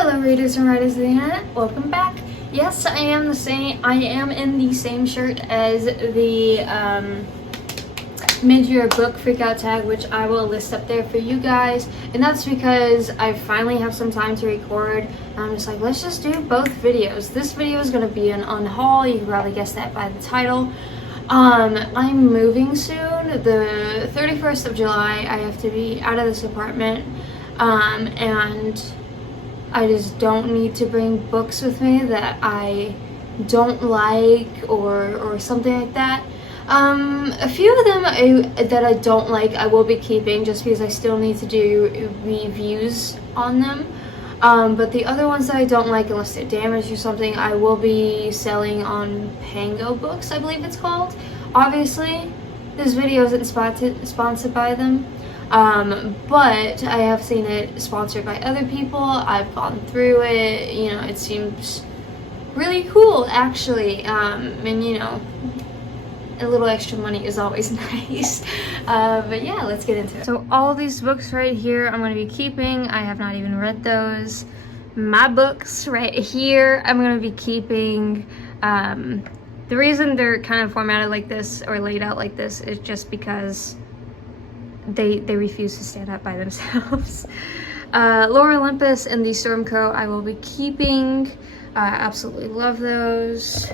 Hello readers and writers of the internet, welcome back. Yes, I am in the same shirt as the mid-year book freakout tag, which I will list up there for you guys, and that's because I finally have some time to record, and I'm just like, let's just do both videos. This video is going to be an unhaul, you can probably guess that by the title. I'm moving soon, the 31st of July, I have to be out of this apartment, and I just don't need to bring books with me that I don't like or something like that. A few of them that I don't like I will be keeping just because I still need to do reviews on them. But the other ones that I don't like, unless they're damaged or something, I will be selling on Pango Books, I believe it's called. Obviously, this video isn't sponsored by them. But I have seen it sponsored by other people. I've gone through it, you know, it seems really cool actually, and you know, a little extra money is always nice. But yeah, let's get into it. So all these books right here I'm going to be keeping. I have not even read those. My books right here I'm going to be keeping. The reason they're kind of formatted like this or laid out like this is just because they refuse to stand up by themselves. Lore Olympus and the Stormcoat I will be keeping. Absolutely love those.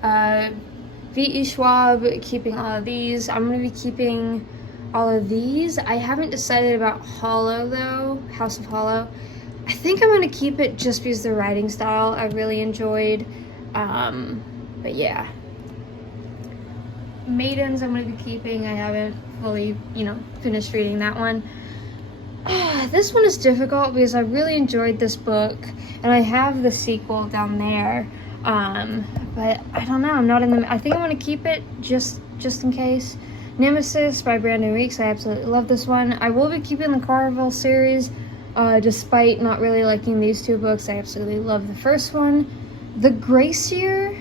V.E. Schwab, keeping all of these. I'm going to be keeping all of these. I haven't decided about Hollow though, House of Hollow. I think I'm going to keep it just because the writing style I really enjoyed. But yeah. Maidens I'm going to be keeping. I haven't fully, you know, finished reading that one. This one is difficult because I really enjoyed this book and I have the sequel down there. But I don't know, I'm not in the, I think I'm going to keep it just in case. Nemesis by Brandon Weeks, I absolutely love this one. I will be keeping the Carvel series, despite not really liking these two books. I absolutely love the first one. The Gracier,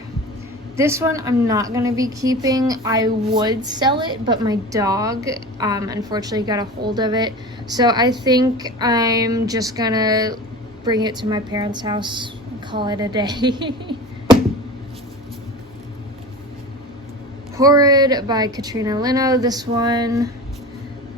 this one I'm not going to be keeping. I would sell it, but my dog, unfortunately got a hold of it. So I think I'm just going to bring it to my parents' house and call it a day. Horrid by Katrina Lino. This one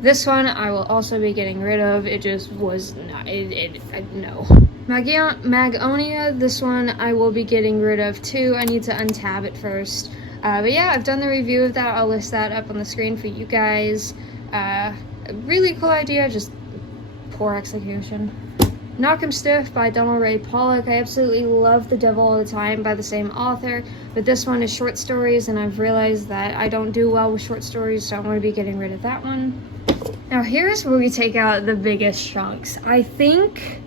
I will also be getting rid of. It just was not, no. Magonia, this one I will be getting rid of too. I need to untab it first. But yeah, I've done the review of that. I'll list that up on the screen for you guys. A really cool idea, just poor execution. Knock 'em Stiff by Donald Ray Pollock. I absolutely love The Devil All the Time by the same author, but this one is short stories, and I've realized that I don't do well with short stories, so I'm going to be getting rid of that one. Now here's where we take out the biggest chunks. I think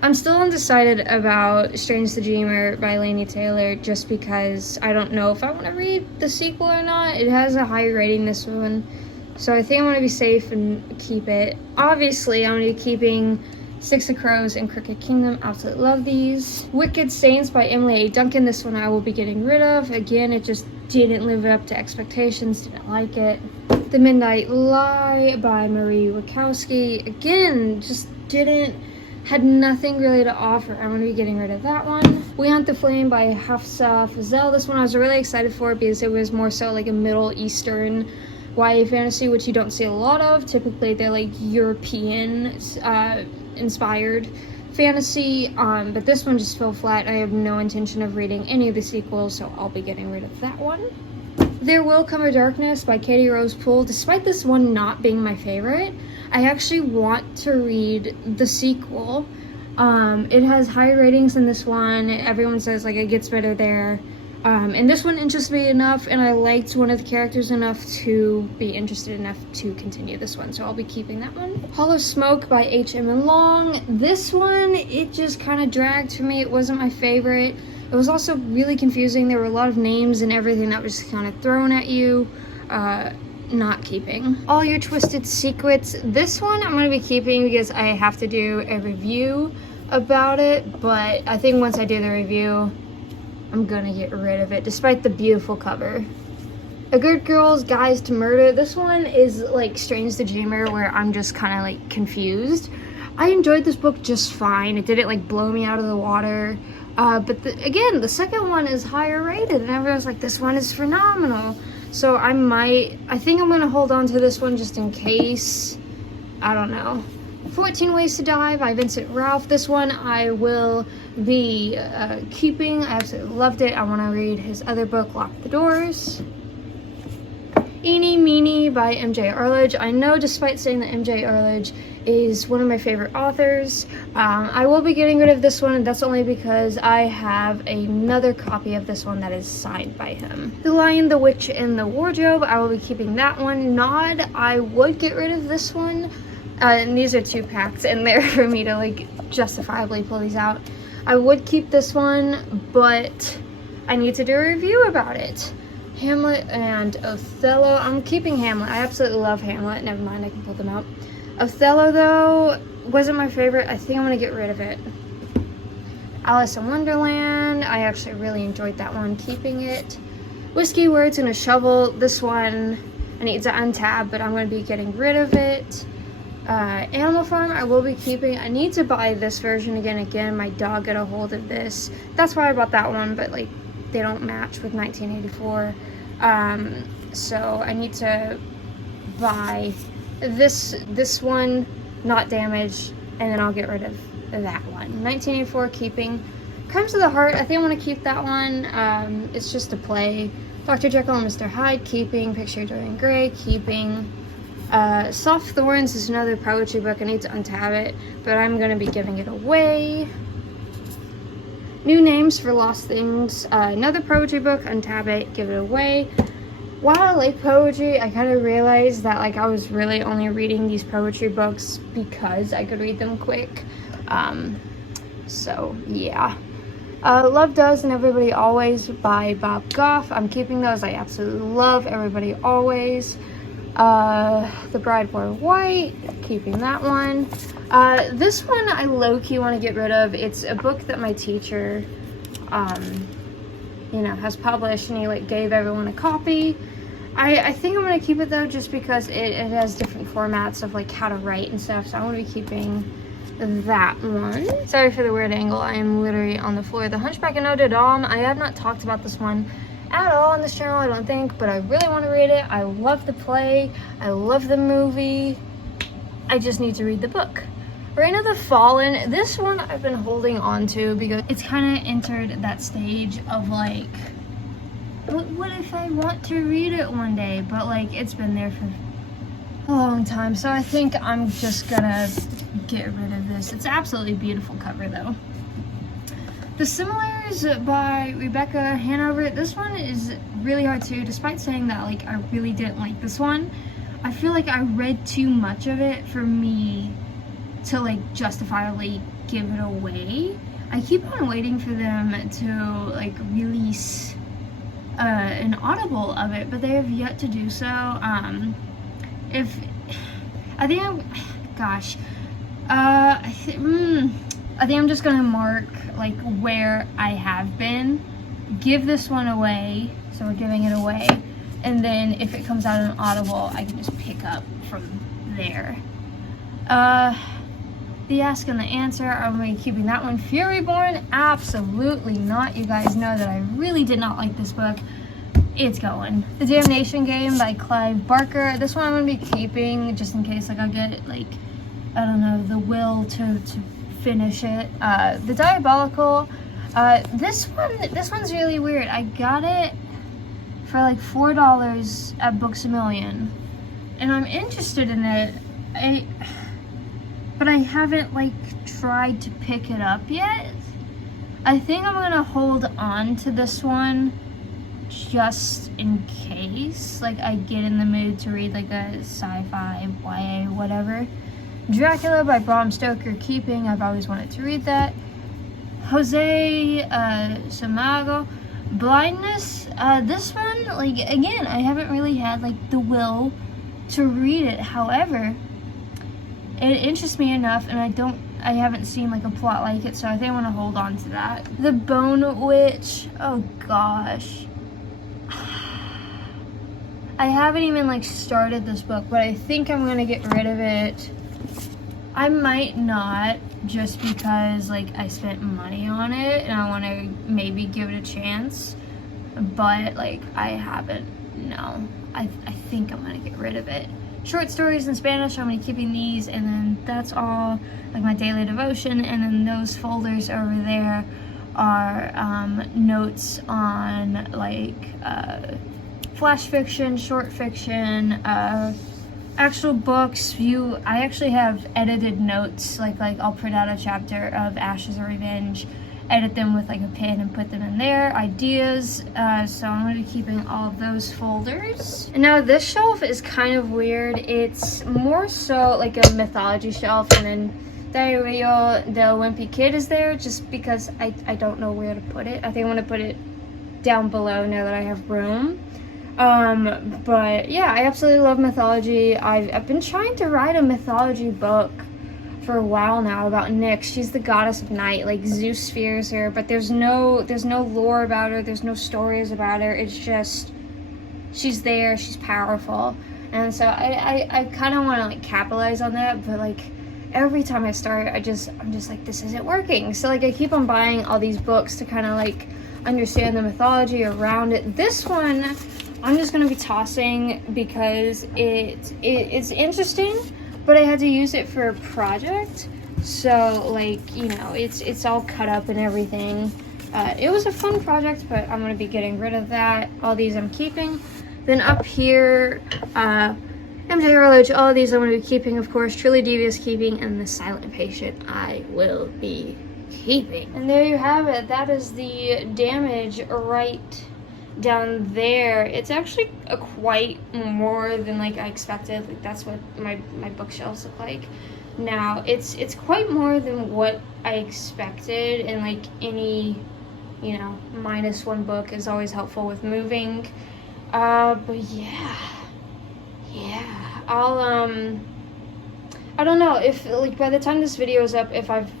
I'm still undecided about Strange the Dreamer by Laini Taylor, just because I don't know if I want to read the sequel or not. It has a high rating, this one, so I think I'm going to be safe and keep it. Obviously, I'm going to be keeping Six of Crows and Crooked Kingdom. Absolutely love these. Wicked Saints by Emily A. Duncan. This one I will be getting rid of. Again, it just didn't live up to expectations. Didn't like it. The Midnight Lie by Marie Wachowski. Again, just had nothing really to offer. I'm going to be getting rid of that one. We Hunt the Flame by Hafsa Fazell. This one I was really excited for because it was more so like a Middle Eastern YA fantasy, which you don't see a lot of. Typically, they're like European inspired fantasy, but this one just fell flat. I have no intention of reading any of the sequels, so I'll be getting rid of that one. There Will Come a Darkness by Katie Rose Poole. Despite this one not being my favorite, I actually want to read the sequel. It has high ratings than this one. Everyone says like it gets better there. And this one interested me enough, and I liked one of the characters enough to be interested enough to continue this one, so I'll be keeping that one. Hollow Smoke by H.M. Long. This one, it just kind of dragged for me. It wasn't my favorite. It was also really confusing. There were a lot of names and everything that was just kind of thrown at you. Not keeping. All Your Twisted Secrets. This one I'm going to be keeping because I have to do a review about it, but I think once I do the review, I'm gonna get rid of it, despite the beautiful cover. A Good Girl's Guide to Murder. This one is like Strange the Dreamer, where I'm just kind of like confused. I enjoyed this book just fine. It didn't like blow me out of the water. But again, the second one is higher rated, and everyone's like, this one is phenomenal. So I think I'm gonna hold on to this one just in case. I don't know. 14 Ways to Die by Vincent Ralph. This one I will be keeping. I absolutely loved it. I want to read his other book, Lock the Doors. Eeny Meeny by M.J. Arledge. I know, despite saying that M.J. Arledge is one of my favorite authors, I will be getting rid of this one, and that's only because I have another copy of this one that is signed by him. The Lion, the Witch, and the Wardrobe. I will be keeping that one. Nod, I would get rid of this one. And these are 2 packs in there for me to like justifiably pull these out. I would keep this one, but I need to do a review about it. Hamlet and Othello. I'm keeping Hamlet. I absolutely love Hamlet. Never mind, I can pull them out. Othello, though, wasn't my favorite. I think I'm going to get rid of it. Alice in Wonderland. I actually really enjoyed that one, keeping it. Whiskey, Words, and a Shovel. This one, I need to untab, but I'm going to be getting rid of it. Animal Farm, I will be keeping. I need to buy this version again. My dog got a hold of this. That's why I bought that one, but like, they don't match with 1984. So I need to buy this one, not damaged, and then I'll get rid of that one. 1984, keeping. Crimes of the Heart, I think I want to keep that one. It's just a play. Dr. Jekyll and Mr. Hyde, keeping. Picture of Dorian Gray, keeping. Soft Thorns is another poetry book. I need to untab it, but I'm going to be giving it away. New Names for Lost Things, another poetry book. Untab it, give it away. While I like poetry, I kind of realized that like I was really only reading these poetry books because I could read them quick. So yeah. Love Does and Everybody Always by Bob Goff. I'm keeping those. I absolutely love Everybody Always. The Bride Wore White, keeping that one. This one I low-key want to get rid of. It's a book that my teacher, has published, and he like gave everyone a copy. I think I'm going to keep it though, just because it has different formats of like how to write and stuff, so I want to be keeping that one. Sorry for the weird angle, I am literally on the floor. The Hunchback of Notre Dame, I have not talked about this one at all on this channel, I don't think, but I really want to read it. I love the play, I love the movie, I just need to read the book. Reign of the Fallen, this one I've been holding on to because it's kind of entered that stage of like, what if I want to read it one day, but like it's been there for a long time, so I think I'm just gonna get rid of this. It's an absolutely beautiful cover though. The Similars by Rebecca Hanover. This one is really hard too, despite saying that like I really didn't like this one. I feel like I read too much of it for me to like justifiably give it away. I keep on waiting for them to like release an Audible of it, but they have yet to do so. I think I'm just gonna mark like where I have been, give this one away, so we're giving it away, and then if it comes out on Audible, I can just pick up from there. The Ask and the Answer, I'm going to be keeping that one. Furyborn, absolutely not. You guys know that I really did not like this book. It's going. The Damnation Game by Clive Barker. This one I'm going to be keeping just in case like I get like, I don't know, the will to finish it. The Diabolical, this one's really weird. I got it for like $4 at Books A Million, and I'm interested in it. But I haven't like tried to pick it up yet. I think I'm gonna hold on to this one just in case like I get in the mood to read like a sci-fi, YA, whatever. Dracula by Bram Stoker, keeping. I've always wanted to read that. Jose Saramago, Blindness. This one, like again, I haven't really had like the will to read it. However, it interests me enough, and I haven't seen like a plot like it, so I think I want to hold on to that. The Bone Witch, oh gosh. I haven't even like started this book, but I think I'm gonna get rid of it. I might not, just because like I spent money on it and I want to maybe give it a chance, but like I haven't. No, I think I'm gonna get rid of it. Short stories in Spanish, I'm gonna be keeping these, and then that's all like my daily devotion, and then those folders over there are notes on like flash fiction, short fiction, actual books. I actually have edited notes, like I'll print out a chapter of Ashes of Revenge, edit them with like a pen and put them in there, ideas. So I'm going to be keeping all of those folders. And now this shelf is kind of weird. It's more so like a mythology shelf, and then Diarrhea del Wimpy Kid is there just because I don't know where to put it. I think I want to put it down below now that I have room. But yeah, I absolutely love mythology. I've been trying to write a mythology book for a while now about Nyx. She's the goddess of night, like Zeus fears her, but there's no lore about her, there's no stories about her. It's just she's there, she's powerful. And so I kind of want to like capitalize on that, but like every time I start, I'm just like, this isn't working. So like I keep on buying all these books to kind of like understand the mythology around it. This one I'm just gonna be tossing because it's interesting, but I had to use it for a project, so like, you know, it's all cut up and everything. It was a fun project, but I'm gonna be getting rid of that. All these I'm keeping. Then up here, MJ Horologe, all of these I'm gonna be keeping, of course. Truly Devious keeping, and the Silent Patient I will be keeping. And there you have it. That is the damage right down there. It's actually quite more than like I expected. Like that's what my bookshelves look like now. It's quite more than what I expected, and like any, you know, -1 book is always helpful with moving. But yeah, I'll I don't know if like by the time this video is up, if I've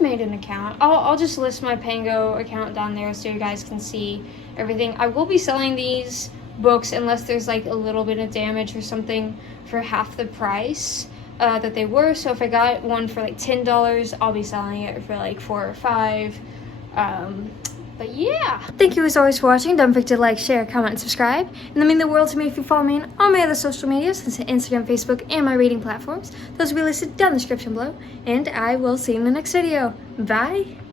made an account. I'll just list my Pango account down there so you guys can see everything. I will be selling these books unless there's like a little bit of damage or something for half the price that they were. So if I got one for like $10, I'll be selling it for like $4 or $5. But yeah. Thank you as always for watching. Don't forget to like, share, comment, and subscribe. And that means the world to me if you follow me on all my other social medias, Instagram, Facebook, and my reading platforms. Those will be listed down in the description below. And I will see you in the next video. Bye.